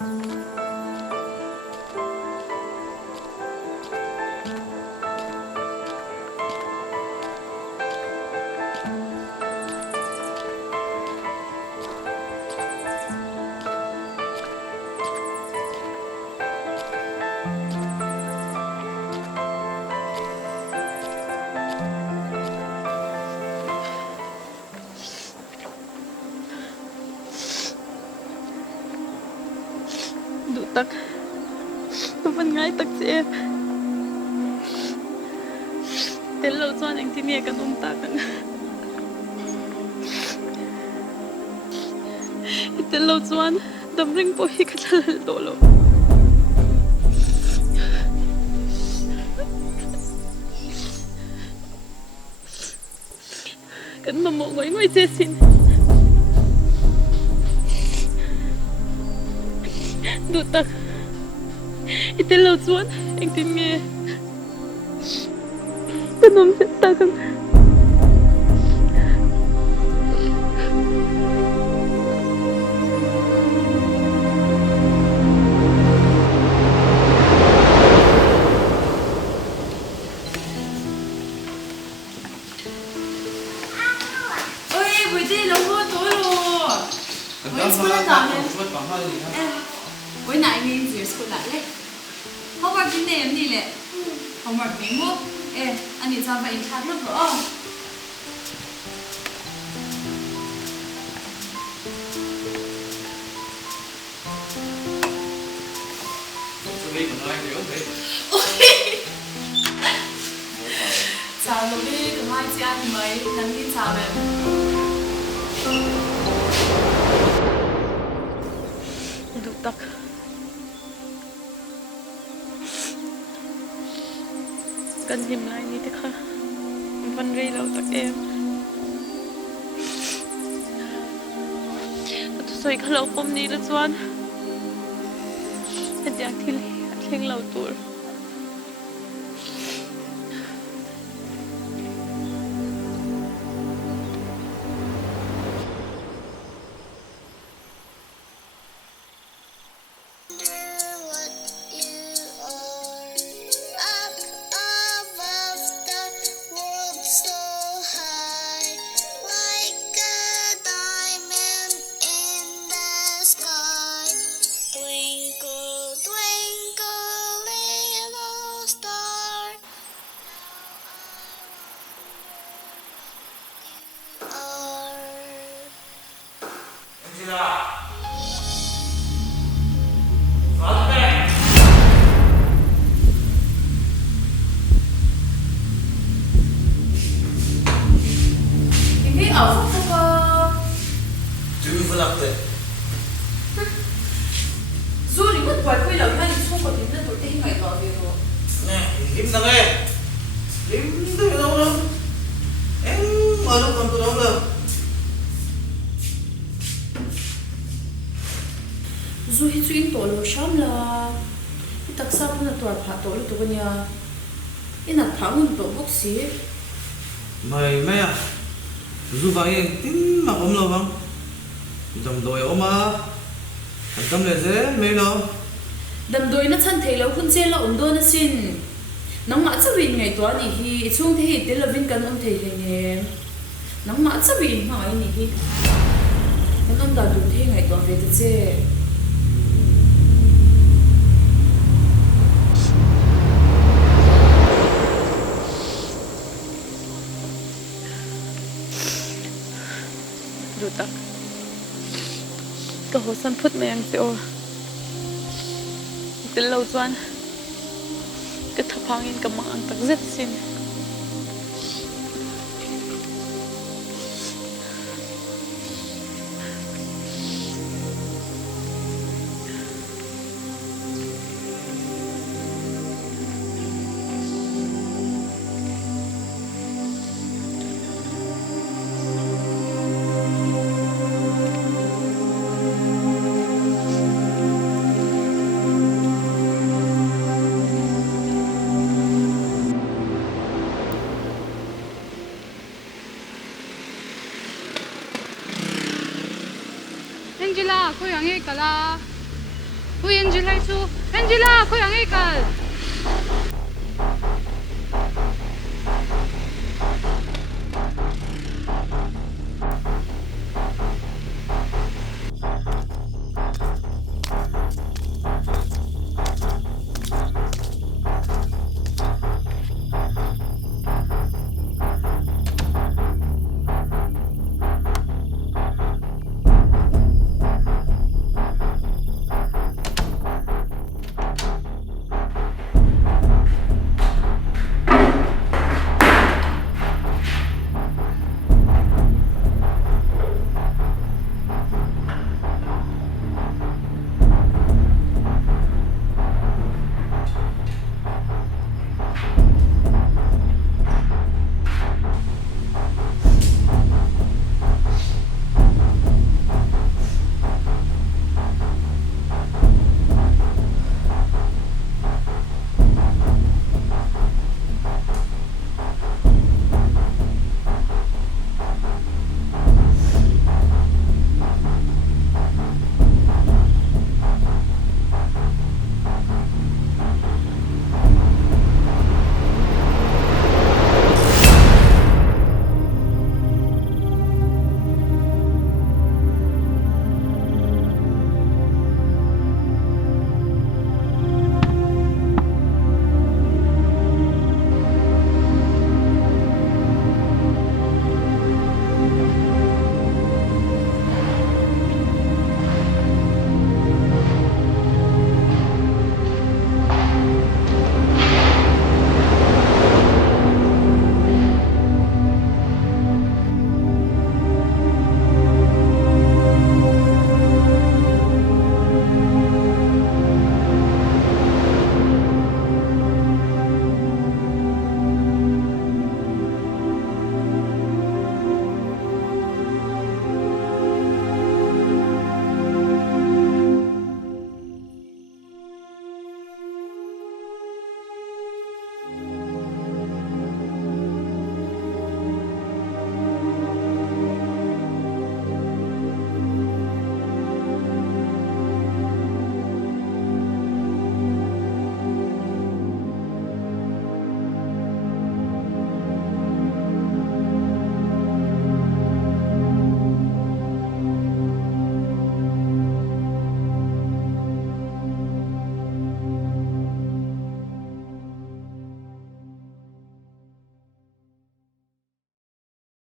đủ tắc vẫn ngay tắc chế tên lâu cho anh thì nghe cái ông ta cần tên lâu cho anh đâm rinh bôi cái chân đổ lộ cần mà một người chế xin đủ tắc tên lâu cho anh thì nghe cái nôm sẽ ta không buổi đi lâu quá tối rồi. Buổi school là làm em. Buổi nãy mình giờ school lại đấy. Homework bên này em đi lệ. Homework mình mua. Anh đi sao vậy khác lắm rồi. Chào lúc đi từ mai chị ăn mấy lần đi chào em. đủ tắc cần nhìn lại như thế khác vẫn gây lâu tắc em tôi xoay cái lâu bom ní được chuan anh giang thì liêng lâu tuổi ở phúc phúc Chứ vừa lắm thế. dù thì mất quay quay lâu hai số còn đến tuổi tin ngày đó rồi Nè, hiếm thằng em. Hiếm từ đâu đâu. Em mở đâu còn từ đâu đâu. dù hết chuyện tổ lô xóm là cái đặc sắc nó toàn phá tổ là tụi nhà cái là tháo nguyên tổ bốc xí Mày mẹ à? Dù vậy tính mà ôm lâu không? Dòng đồi ôm à? Thằng tâm là dễ mấy đâu. đầm đôi nó thân thể lâu kun che là ổn đôi nó xin nóng mã chắc vì ngày toán thì hi chung thế thì là viên cần ông thầy này nè nóng mã chắc vì mà ấy thì nó ông đã đủ thế ngày toán về thế chứ đủ tắc cái hồ sân phút mày ăn tiêu tên lâu chuan cái thập hangin cái mang ăn tắc rất xin Angela, ko yang e kala. Ui Angela chu Angela khoi ang ei kal